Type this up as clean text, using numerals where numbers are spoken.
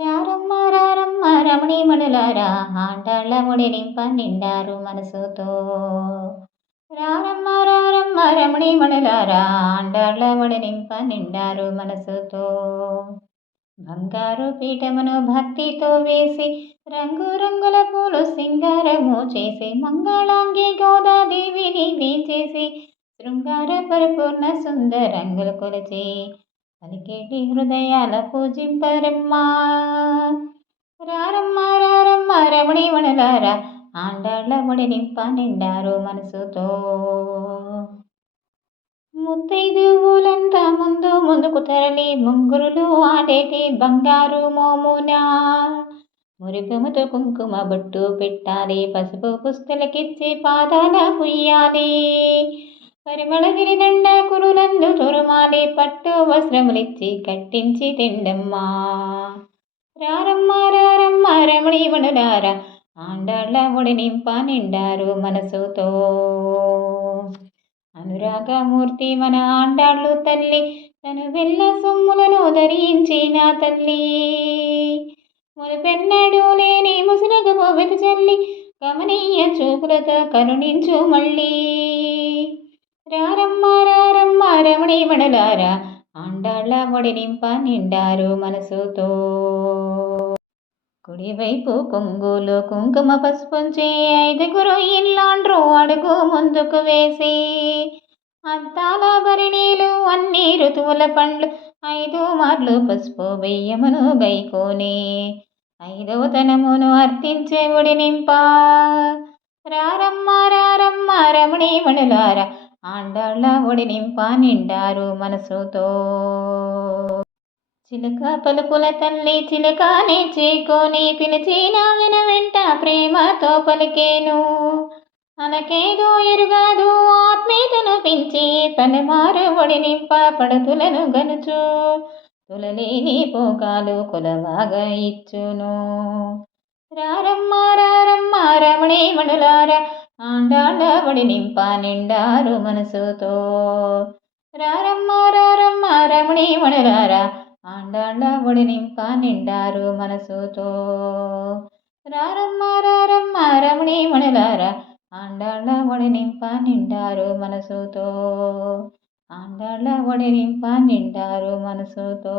రారమ్మ రారమ్మ రమణీమణులారా ఆండాళ్ళ ముడినింప నిండారు మనసుతో. రారమ్మ రారమ్మ రమణీమణులారా ఆండాళ్ళ ముడినింప నిండారు మనసుతో. బంగారు పీఠమును భక్తితో వేసి రంగు రంగుల పూలు సింగారము చేసి మంగళాంగి గోదాదేవిని వేచేసి శృంగార పరిపూర్ణ సుందరంగులు కొలిచి పలికేటి హృదయాల పూజింపరమ్మా. రారమ్మ రారమ్మ రమణీమణులారా ఆండాళ్ళ ముడి నింప నిండారు మనసుతో. ముత్తైదువులంతా ముందు ముందుకు తరలి ముంగురులు ఆడేటి బంగారు మోమునా మురిపెముతో కుంకుమ బొట్టు పెట్టాలి, పసుపు పుస్తలకిచ్చి పాదాల పుయ్యాలి, పరిమళగిరి దండ కురులందు తురుమాలి, పట్టు వస్త్రములిచ్చి కట్టించి తిండమ్మా. రారమ్మ రారమ్మ రమణీమణులారా ఆండాళ్ళ ముడి నింప నిండారు మనసుతో. అనురాగమూర్తి మన ఆండాళ్ళు తల్లి తను వెళ్ళ సొమ్ములను ధరించిన తల్లి, మునుపెన్నడూ లేని ముసునగపు వెతుచల్లి కమనీయ చూపులతో కరుణించు మళ్ళీ. రారమ్మ రారమ్మ రమణీమణులారా ఆండాళ్ళ ముడి నింప నిండారు మనసుతో. కుడివైపు కొంగులో కుంకుమ పసుపుంచి ఐదుగురు ఇల్లాండ్రు అడుగు ముందుకు వేసి అద్దాల భరణీలు అన్ని ఋతువుల పండ్లు 5 మార్లు పసుపు బియ్యమును గైకోని 5వ తనమును అర్థించే ఒడి నింప. రారమ్మ రారమ్మ రమణీమణులారా ఆండాళ్ళ ఒడి నింప నిండారు మనసుతో. చిలక పలుకుల తల్లి చిలకానే చేకొని పిలిచిన విన వెంట ప్రేమతో పలికేను, అనకేదో ఎరుగాదు ఆత్మీయతను పెంచి పలుమారు ఒడి నింప పడతులను గనుచు తులలేని పోకాలు కొలవాగా ఇచ్చును. రారమ్మ రారమ్మ రమణీమణులారా ఆండాళ్ళ ఒడి నింప నిండారు మనసుతో. రారమ్మ రారమ్మ రమణీమణులారా ఆండాళ్ళ ఒడి నింప నిండారు మనసుతో. రారమ్మ రారమ్మ రమణీమణులారా ఆండాళ్ళ ఒడి నింప నిండారు మనసుతో. ఆండాళ్ళ ఒడి నింప నిండారు మనసుతో.